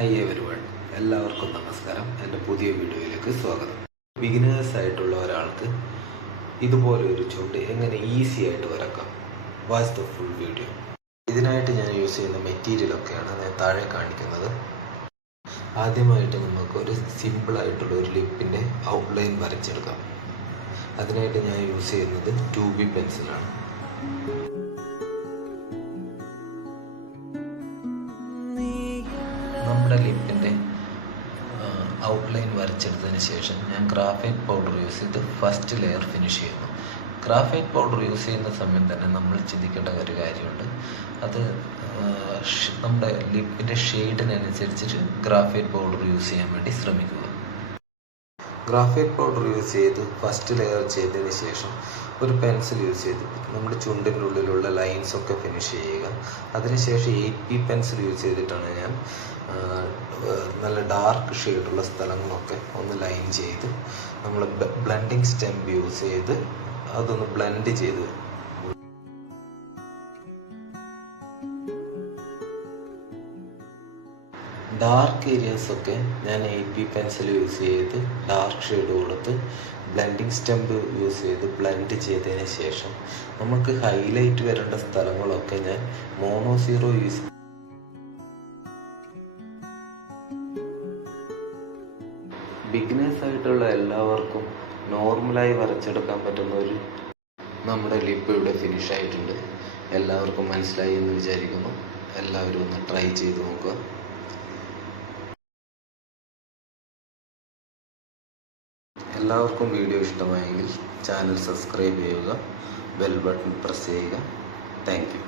Hi everyone, എല്ലാവർക്കും നമസ്കാരം. എൻ്റെ പുതിയ വീഡിയോയിലേക്ക് സ്വാഗതം. ബിഗിനേഴ്സ് ആയിട്ടുള്ള ഒരാൾക്ക് ഇതുപോലെ ഒരു ചുണ്ട് എങ്ങനെ ഈസി ആയിട്ട് വരക്കാം. Watch the full video. ഇതിനായിട്ട് ഞാൻ യൂസ് ചെയ്യുന്ന മെറ്റീരിയലൊക്കെയാണ് ഞാൻ താഴെ കാണിക്കുന്നത്. ആദ്യമായിട്ട് നമുക്ക് ഒരു സിമ്പിളായിട്ടുള്ള ഒരു ലിപ്പിൻ്റെ ഔട്ട്ലൈൻ വരച്ചെടുക്കാം. അതിനായിട്ട് ഞാൻ യൂസ് ചെയ്യുന്നത് 2B പെൻസിലാണ്. നമ്മുടെ ലിപ്പിൻ്റെ ഔട്ട്ലൈൻ വരച്ചെടുത്തതിന് ശേഷം ഞാൻ ഗ്രാഫൈറ്റ് പൗഡർ യൂസ് ചെയ്ത് ഫസ്റ്റ് ലെയർ ഫിനിഷ് ചെയ്യുന്നു. ഗ്രാഫൈറ്റ് പൗഡർ യൂസ് ചെയ്യുന്ന സമയം തന്നെ നമ്മൾ ചിന്തിക്കേണ്ട ഒരു കാര്യമുണ്ട്. അത് നമ്മുടെ ലിപ്പിൻ്റെ ഷെയ്ഡിനനുസരിച്ചിട്ട് ഗ്രാഫൈറ്റ് പൗഡർ യൂസ് ചെയ്യാൻ വേണ്ടി ശ്രമിക്കുക. ഗ്രാഫൈറ്റ് പൗഡർ യൂസ് ചെയ്ത് ഫസ്റ്റ് ലെയർ ചെയ്തതിന് ശേഷം ഒരു പെൻസിൽ യൂസ് ചെയ്ത് നമ്മുടെ ചുണ്ടിൻ്റെ ഉള്ളിലുള്ള ലൈൻസ് ഒക്കെ ഫിനിഷ് ചെയ്യുക. അതിനുശേഷം 8B പെൻസിൽ യൂസ് ചെയ്തിട്ടാണ് ഞാൻ നല്ല ഡാർക്ക് ഷെയ്ഡുള്ള സ്ഥലങ്ങളൊക്കെ ഒന്ന് ലൈൻ ചെയ്ത് നമ്മൾ ബ്ലെൻഡിങ് സ്റ്റെമ്പ് യൂസ് ചെയ്ത് അതൊന്ന് ബ്ലെൻഡ് ചെയ്ത് ഡാർക്ക് ഏരിയാസ് ഒക്കെ ഞാൻ 8B പെൻസിൽ യൂസ് ചെയ്ത് ഡാർക്ക് ഷെയ്ഡ് കൊടുത്ത് ബ്ലെൻഡിങ് സ്റ്റെമ്പ് യൂസ് ചെയ്ത് ബ്ലെൻഡ് ചെയ്തതിന് ശേഷം നമുക്ക് ഹൈലൈറ്റ് വരേണ്ട സ്ഥലങ്ങളൊക്കെ ഞാൻ മോണോ സീറോ യൂസ് ബിഗിനേഴ്സ് ആയിട്ടുള്ള എല്ലാവർക്കും നോർമലായി വരച്ചെടുക്കാൻ പറ്റുന്ന ഒരു നമ്മുടെ ലിപ്പ് ഇവിടെ ഫിനിഷ് ആയിട്ടുണ്ട്. എല്ലാവർക്കും മനസ്സിലായി എന്ന് വിചാരിക്കുന്നു. എല്ലാവരും ഒന്ന് ട്രൈ ചെയ്ത് നോക്കുക. എല്ലാവർക്കും വീഡിയോ ഇഷ്ടമായെങ്കിൽ ചാനൽ സബ്സ്ക്രൈബ് ചെയ്യുക, ബെൽ ബട്ടൺ പ്രസ് ചെയ്യുക. Thank you.